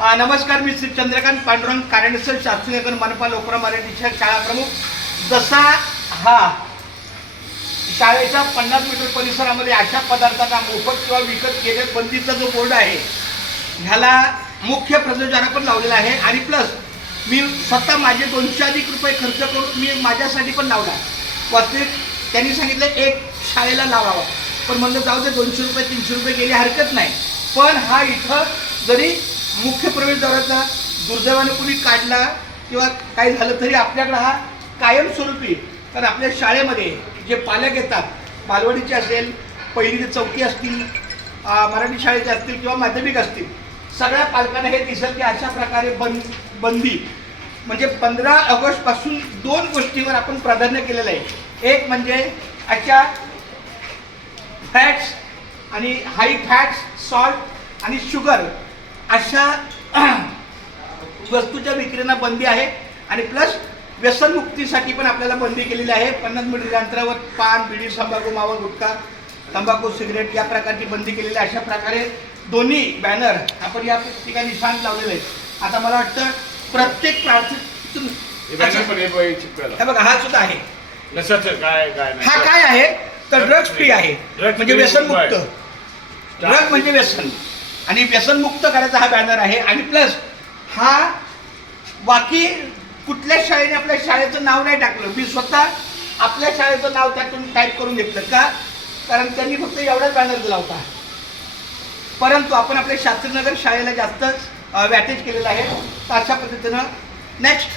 नमस्कार, मी श्री चंद्रकांत पांडुरंग कारंडसर, शास्त्रीनगर मनपा लोकरा मराठी शाळा प्रमुख. जसा हा शाळेच्या 50 मीटर परिसरामध्ये अशा पदार्थांना मोफत किंवा विकत घेणे बंदीचा जो बोर्ड आहे ह्याला मुख्य प्रयोजन पण लावलेला आहे. आणि प्लस मी स्वतः माझे 200 अधिक रुपये खर्च करून मी माझ्यासाठी पण लावला. वास्तविक त्यांनी सांगितलं एक शाळेला लावावा, पण म्हणलं जाऊ दे, 200 रुपये 300 रुपये गेले हरकत नाही. पण हा इथं जरी मुख्य प्रवेशद्वाराचा दुर्दैवाने कुणी काढला किंवा काही झालं तरी आपल्याकडं हा कायमस्वरूपी, कारण आपल्या शाळेमध्ये जे पालक येतात, बालवाडीचे असेल, पहिली ते चौथी असतील, मराठी शाळेचे असतील किंवा माध्यमिक असतील, सगळ्या पालकांना हे दिसेल की अशा प्रकारे बंदी म्हणजे 15 ऑगस्टपासून 2 गोष्टीवर आपण प्राधान्य केलेलं आहे. एक म्हणजे अशा फॅट्स आणि हाय फॅट्स, सॉल्ट आणि शुगर अशा वस्तूच्या विक्रीला बंदी आहे. आणि प्लस व्यसनमुक्तीसाठी पण आपल्याला बंदी केलेली आहे. 50 मीटर अंतरावर पान, बिडी, तंबाखू, मावा, गुटखा, तंबाखू, सिगरेट या प्रकारची बंदी केलेली आहे. अशा प्रकारे दोन्ही बॅनर आपण या ठिकाणी निशाण लावलेले आहेत. आता मला वाटतं प्रत्येक प्रार्थनेतून हे बघा, हा सुद्धा आहे. हा काय आहे तर ड्रग्ज फ्री आहे, म्हणजे व्यसनमुक्त. ड्रग म्हणजे व्यसन आणि व्यसनमुक्त करायचा हा बॅनर आहे. आणि प्लस हा बाकी कुठल्या शाळेने आपल्या शाळेचं नाव नाही टाकलं. मी स्वतः आपल्या शाळेचं नाव त्यातून टाईप करून घेतलं का, कारण त्यांनी फक्त एवढाच बॅनर दिला होता. परंतु आपण आपल्या शास्त्रीनगर शाळेला जास्त वॅटेज केलेलं आहे. तर अशा पद्धतीनं नेक्स्ट